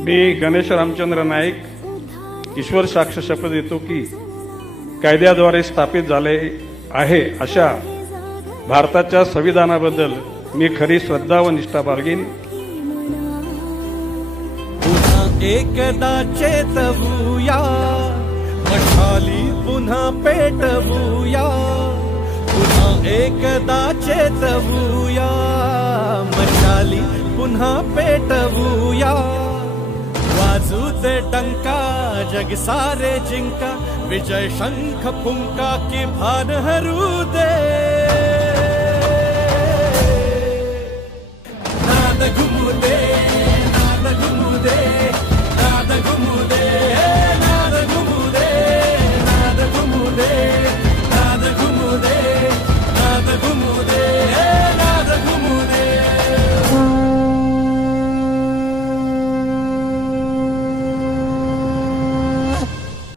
मी गणेश रामचंद्र नाईक ईश्वर साक्ष शपथ देतो की कायद्याद्वारे स्थापित झाले आहे अशा भारताच्या संविधानाबद्दल मी खरी श्रद्धा व निष्ठा बाळगीन। पुन्हा एकदा चेतवूया, मशाली पुन्हा पेटवूया, पुन्हा एकदा चेतवूया, मशाली पुन्हा पेटवूया। वाजू दे डंका जग सारे जिंका, विजय शंख फुंका की भान हरू दे। नाद घुमू दे, नाद घुमू दे, नाद घुमू दे, नाद घुमू दे, नाद घुमू दे, नाद घुमू दे, नाद घुमू दे, नाद घुमू दे।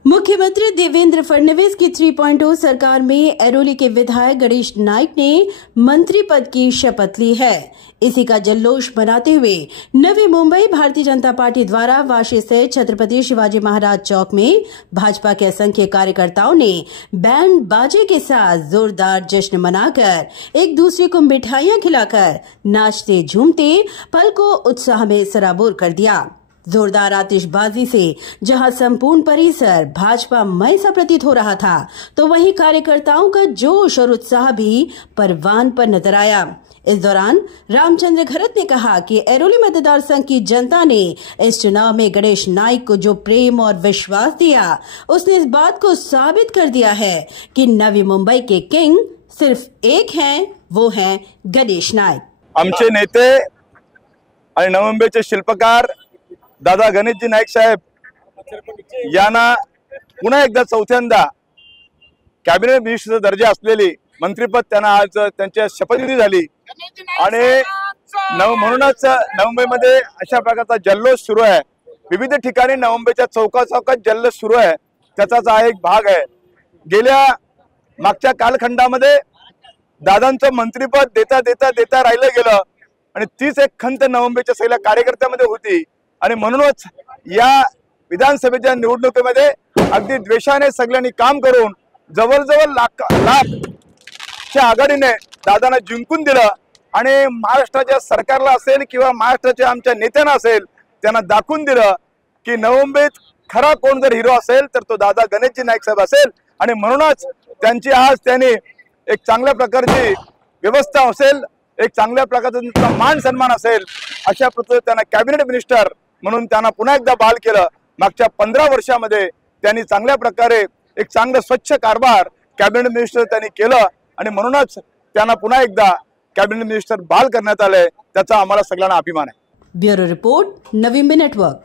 मुख्यमंत्री देवेंद्र फडणवीस की 3.0 सरकार में ऐरोली के विधायक गणेश नाइक ने मंत्री पद की शपथ ली है। इसी का जल्लोष मनाते हुए नवी मुंबई भारतीय जनता पार्टी द्वारा वाशी स्थित छत्रपति शिवाजी महाराज चौक में भाजपा के असंख्य कार्यकर्ताओं ने बैंड बाजे के साथ जोरदार जश्न मनाकर एक दूसरे को मिठाइयां खिलाकर नाचते झूमते पल को उत्साह में सराबोर कर दिया। जोरदार आतिशबाजी से जहां संपूर्ण परिसर भाजपा मय सा प्रतीत हो रहा था, तो वहीं कार्यकर्ताओं का जोश और उत्साह भी परवान पर नजर आया। इस दौरान रामचंद्र घरत ने कहा कि ऐरोली मतदार संघ की जनता ने इस चुनाव में गणेश नाइक को जो प्रेम और विश्वास दिया, उसने इस बात को साबित कर दिया है कि नवी मुंबई के किंग सिर्फ एक हैं, वो हैं गणेश नाइक। आमचे नेते आणि नवी मुंबईचे शिल्पकार दादा गणेशजी नाईक साहेब यांना पुन्हा एकदा चौथ्यांदा कॅबिनेट मिनिस्टरचा दर्जा असलेली मंत्रिपद त्यांना आज त्यांच्या शपथविधी झाली आणि म्हणूनच नवी मुंबईमध्ये अशा प्रकारचा जल्लोष सुरू आहे। विविध ठिकाणी नवी मुंबईच्या चौकाचौकात जल्लोष सुरू आहे, त्याचाच हा एक भाग आहे। गेल्या मागच्या कालखंडामध्ये दादांचं मंत्रिपद देता देता देता राहिलं गेलं आणि तीच एक खंत नवी मुंबईच्या सगळ्या कार्यकर्त्यांमध्ये होती आणि म्हणूनच या विधानसभेच्या निवडणुकीमध्ये अगदी द्वेषाने सगळ्यांनी काम करून जवळजवळ लाखच्या आघाडीने दादांना जिंकून दिलं आणि महाराष्ट्राच्या सरकारला असेल किंवा महाराष्ट्राच्या आमच्या नेत्यांना असेल त्यांना दाखवून दिलं की नवी मुंबईत खरा कोण जर हिरो असेल तर तो दादा गणेशजी नाईक साहेब असेल आणि म्हणूनच त्यांची आज त्यांनी एक चांगल्या प्रकारची व्यवस्था असेल, एक चांगल्या प्रकारचा मान सन्मान असेल, अशा प्रकारे त्यांना कॅबिनेट मिनिस्टर म्हणून त्यांना पुन्हा एकदा बहाल केलं। मागच्या 15 वर्षामध्ये त्यांनी चांगल्या प्रकारे एक चांगलं स्वच्छ कारभार कॅबिनेट मिनिस्टर त्यांनी केलं आणि म्हणूनच त्यांना पुन्हा एकदा कॅबिनेट मिनिस्टर बहाल करण्यात आले, त्याचा आम्हाला सगळ्यांना अभिमान आहे। ब्युरो रिपोर्ट, नवी मुंबई नेटवर्क।